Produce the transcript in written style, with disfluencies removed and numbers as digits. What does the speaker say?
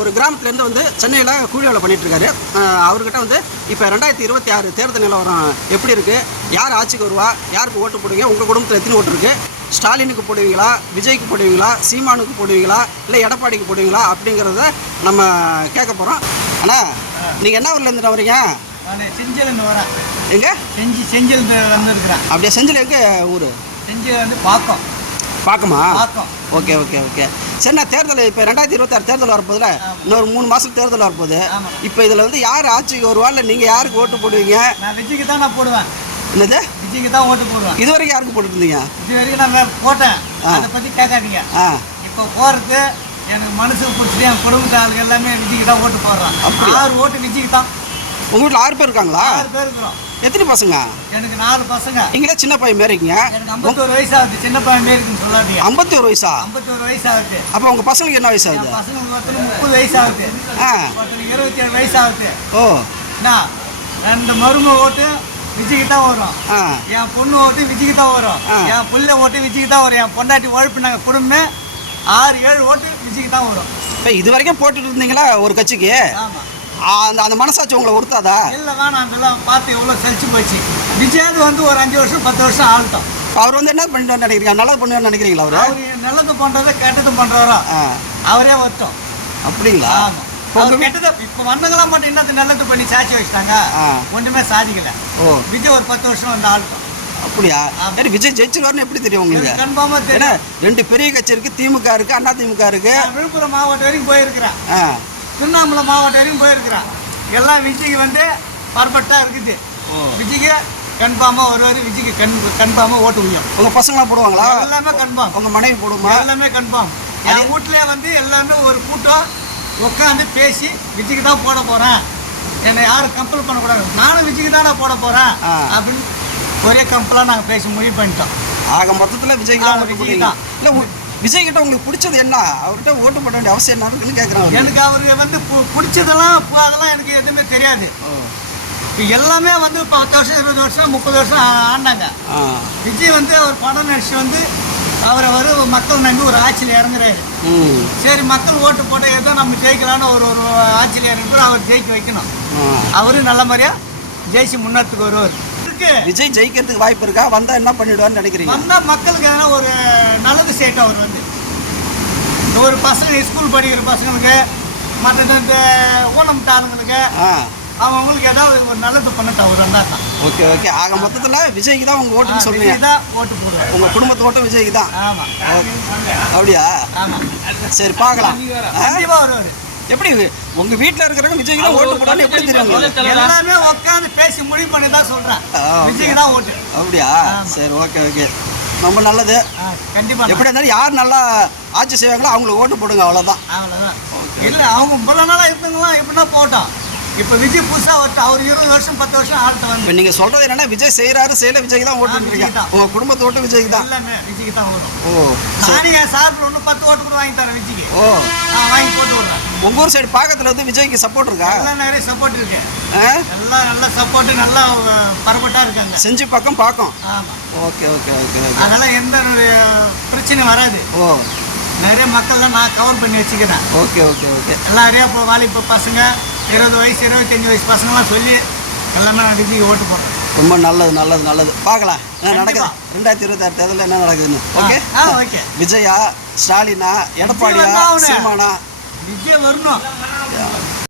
ஒரு கிராமத்துலேருந்து வந்து சென்னையில் கூலி வேலை பண்ணிகிட்ருக்காரு. அவர்கிட்ட வந்து இப்போ 2026 தேர்தல் நிலவரம் எப்படி இருக்குது, யார் ஆட்சிக்கு வருவா, யாருக்கு ஓட்டு போடுவீங்க, உங்கள் குடும்பத்தில் எத்தனை ஓட்டு இருக்குது, ஸ்டாலினுக்கு போடுவீங்களா, விஜய்க்கு போடுவீங்களா, சீமானுக்கு போடுவீங்களா, இல்லை எடப்பாடிக்கு போடுவீங்களா அப்படிங்கிறத நம்ம கேட்க போகிறோம். ஆனால் நீங்கள் என்ன ஊர்லேருந்து வரீங்க? செஞ்சிலேருந்து வரேன். எங்கே? செஞ்சிலேருந்து வந்துருக்குறேன். அப்படியே செஞ்சில் எங்கே ஊர்? செஞ்சில் வந்து பார்க்கோம். பார்க்குமா? பார்க்கோம். Okay okay okay. சரிண்ணா, தேர்தல் இப்போ 2026 தேர்தல் வரப்போதில்ல, இன்னொரு 3 மாதம் தேர்தல் வரப்போகுது. இப்போ இதில் வந்து யார் ஆட்சிக்கு வருவா, இல்லை நீங்கள் யாருக்கு ஓட்டு போடுவீங்க? நான் விஜய்க்கு தான் நான் போடுவேன். என்னது? விஜய்க்கு தான் ஓட்டு போடுவேன். இது வரைக்கும் யாருக்கு போட்டுருந்தீங்க? இது வரைக்கும் நான் போட்டேன். அதை பற்றி கேட்காதீங்க. இப்போ போகிறது எனக்கு மனசுக்கு பிடிச்சிட்டு என் குடும்பத்தாளுக்கு எல்லாமே விஜய்க்கு தான் ஓட்டு போடுறான். 6 ஓட்டு விஜய்க்கு தான். உங்கள் வீட்டில் 6 பேர் இருக்காங்களா? 6 பேர் இருக்கிறோம். எத்தனை பசங்க? எனக்கு 4 பசங்க. நீங்களே சின்ன பையன் மாரி இருக்கீங்க. எனக்கு 51 வயசு ஆகுது. சின்ன பையன் மாரி இருக்குன்னு சொல்லாதீங்க. 51 வயசா? 51 வயசு ஆகுது. அப்போ உங்கள் பசங்களுக்கு என்ன வயசு ஆகுது? பசங்களுக்கு ஒருத்தருக்கு 30 வயசு ஆகுது. ஒருத்தருக்கு 27 வயசு ஆகுது. ஓ, நான் 2 மரும ஓட்டு விஜய்க்கு தான் வரும். என் பொண்ணு ஓட்டு விஜய்க்கு தான் வரும். என் பிள்ளை ஓட்டு விஜய்க்கு தான் வரும். என் பொண்டாட்டி உழைப்பு நாங்கள் குடும்பமே 6-7 ஓட்டு விஜய்க்கு தான் வரும். இப்போ இது வரைக்கும் போட்டுட்டு இருந்தீங்களா ஒரு கட்சிக்கு? ஆமாம். அந்த மனசாட்சி உங்களை உறுத்தாதா? இல்லை வேணாம், அதெல்லாம் பார்த்து எவ்வளோ செழிச்சு போச்சு. விஜயாவது வந்து ஒரு 5 வருஷம் 10 வருஷம் ஆகட்டும். அவர் வந்து என்ன பண்ணிட்டு நினைக்கிறீங்க? நல்லது பண்ணுவான்னு நினைக்கிறீங்களா? அவர் நல்லது பண்ணுறதை கெட்டது பண்ணுறவரோ அவரே வரட்டும். அப்படிங்களா? ஆமாம். இப்போ கெட்டது இப்போ வந்தங்களாம் மட்டும் இன்னது நல்லது பண்ணி சாட்சி வச்சுட்டாங்க. ஒன்றுமே சாதிக்கல. விஜய் ஒரு 10 வருஷம் வந்து ஆகட்டும். அப்படியா? சரி, விஜய் ஜெயிச்சிருவாருன்னு எப்படி தெரியும் உங்களுக்கு? கன்ஃபார்மாக தெரியும். 2 பெரிய கட்சி இருக்குது, திமுக இருக்குது, அண்ணா திமுக இருக்குது. விழுப்புரம் மாவட்டம் வரைக்கும் போயிருக்கிறேன். திருவண்ணாமலை மாவட்டம் வரைக்கும் போயிருக்கிறான். எல்லாம் விஜய்க்கு வந்து பர்ஃபெக்டாக இருக்குது. விஜய்க்கு கன்ஃபார்மாக வருவார். விஜய்க்கு கன்ஃபார்மாக ஓட்டு முடியும். உங்கள் பசங்களாம் போடுவாங்களா? எல்லாமே கன்ஃபார்ம். உங்கள் மனைவி போடுமா? எல்லாமே கன்ஃபார்ம். என் வீட்டிலே வந்து எல்லாமே ஒரு கூட்டம் உட்காந்து பேசி விஜய்க்கு தான் போட போகிறேன், என்னை யாரும் கம்பல் பண்ணக்கூடாது, நானும் விஜய்க்கு தான் நான் போட போகிறேன் அப்படின்னு ஒரே கம்பலாக நாங்கள் பேசி முடிவு பண்ணிட்டோம். ஆக மொத்தத்தில் விஜய்க்கு தான் விஜய்க்கு தான். இல்லை, விஜய் கிட்ட உங்களுக்கு பிடிச்சது என்ன? அவர்கிட்ட ஓட்டு போட வேண்டிய அவசியம் என்னன்னு கேட்குறாங்க. எனக்கு அவருக்கு வந்து பிடிச்சதெல்லாம் அதெல்லாம் எனக்கு எதுவுமே தெரியாது. இப்போ எல்லாமே வந்து 10 வருஷம் 20 வருஷம் 30 வருஷம் ஆண்டாங்க. விஜய் வந்து அவர் படம் நடிச்சு வந்து அவரை மக்கள் நம்பி ஒரு ஆட்சியில் இறங்குறாரு. சரி, மக்கள் ஓட்டு போட்டு ஏதோ நம்ம ஜெயிக்கலான்னு ஒரு ஆட்சியில் இறங்குற அவர் ஜெயிக்க வைக்கணும். அவரு நல்ல மாதிரியா ஜெயிச்சு முன்னேறத்துக்கு வருவார். விஜய் ஜெயிக்கிறதுக்கு வாய்ப்பு இருக்கா? வந்தா என்ன பண்ணிடுவான்னு நினைக்கிறீங்க? வந்தா மக்களுக்கு எதனா ஒரு நல்லது செய்யட்டும். அவர் வந்து ஒரு பசங்க ஸ்கூல் படிக்கிற பசங்களுக்கு, மற்ற இந்த ஊனமுட்ட ஆளுங்களுக்கு அவங்களுக்கு ஏதாவது ஒரு நல்லது பண்ணட்டும். அவர் வந்தா தான். Okay okay. ஆக மொத்தத்தில் விஜய்க்கு தான் உங்கள் ஓட்டுன்னு சொல்லுவீங்க? தான் ஓட்டு போடுவார். உங்கள் குடும்பத்து ஓட்டம் விஜய்க்கு தான்? ஆமாம். அப்படியா? ஆமாம். சரி, பார்க்கலாம். கண்டிப்பாக வருவார். எப்படி உங்கள் வீட்டில் இருக்கிறவங்க விஜய்க்கு தான் ஓட்டு போடான்னு எப்படி தெரியும்? எல்லாமே உட்காந்து பேசி முடிவு பண்ணி தான் சொல்கிறேன். விஜய்க்கு தான் ஓட்டு. அப்படியா? சரி, ஓகே ஓகே. ரொம்ப நல்லது. கண்டிப்பாக. எப்படி இருந்தாலும் யார் நல்லா ஆட்சி செய்வாங்களோ அவங்களுக்கு ஓட்டு போடுங்க, அவ்வளோதான். அவ்வளோதான். இல்லை, அவங்க இவ்வளோ நாளாக இருந்தவங்களாம் எப்படின்னா போட்டோம். இப்போ விஜய் புதுசாக வரட்டும். அவர் 20 வருஷம் 10 வருஷம் ஆட்டம் வந்து. இப்போ நீங்கள் சொல்கிறது என்னன்னா, விஜய் செய்கிறாரு செய்யல விஜய்க்கு தான் ஓட்டுன்றீங்க. உங்கள் குடும்பத்து ஓட்டு விஜய்க்கு தான்? எல்லாமே விஜய்க்கு தான் ஓடும். ஓ, நானே என் சார்பில் ஒன்று 10 ஓட்டு கூட வாங்கி தரேன் விஜய்க்கு. ஓ, வாங்கி போட்டு விட்றேன். உங்கள் ஊர் சைடு பாக்கத்தில் வந்து விஜய்க்கு சப்போர்ட் இருக்கா? எல்லாம் நிறைய சப்போர்ட் இருக்கு. எல்லாம் நல்ல சப்போர்ட்டு, நல்லா பரபட்டாக இருக்காங்க. செஞ்சு பக்கம் பார்க்கும். ஆமாம். Okay okay okay. அதெல்லாம் எந்த பிரச்சனையும் வராது. ஓ, நிறைய மக்கள்லாம் நான் கவர் பண்ணி வச்சுக்கிறேன். Okay okay okay. எல்லாரையும் இப்போ வாலிப பசங்க 20 வயசு 25 வயசு பசங்களாம் சொல்லி எல்லாமே நான் விஜய்க்கு ஓட்டு போடுறேன். ரொம்ப நல்லது நல்லது நல்லது. பார்க்கலாம் நடக்குது 2026 தேர்தலில் என்ன நடக்குதுன்னு. Okay okay. விஜயா, ஸ்டாலினா, எடப்பாடியா, சீமானா? விஜய் வரணும்.